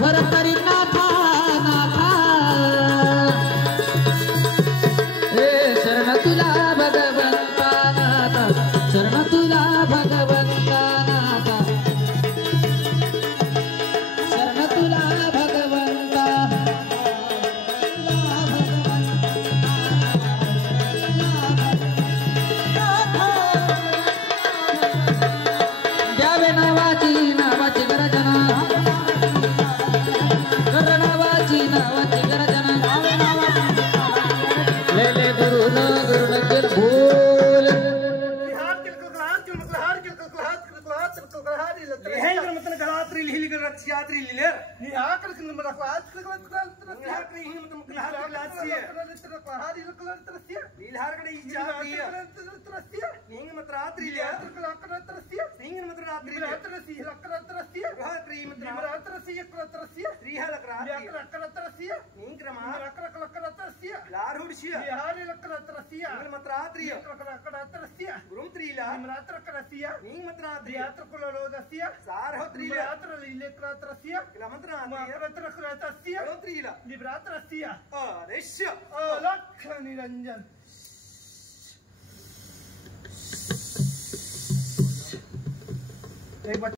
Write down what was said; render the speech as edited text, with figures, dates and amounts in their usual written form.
भर तरी नाथा नाथा हे शरण तुला भगवंता नाथा शरण तुला भगवंता नाथा शरण तुला भगवंता द्यावे नावाची नावाची गर्जना नावाची गर्जना ले गुरु न केल भूल निरंजन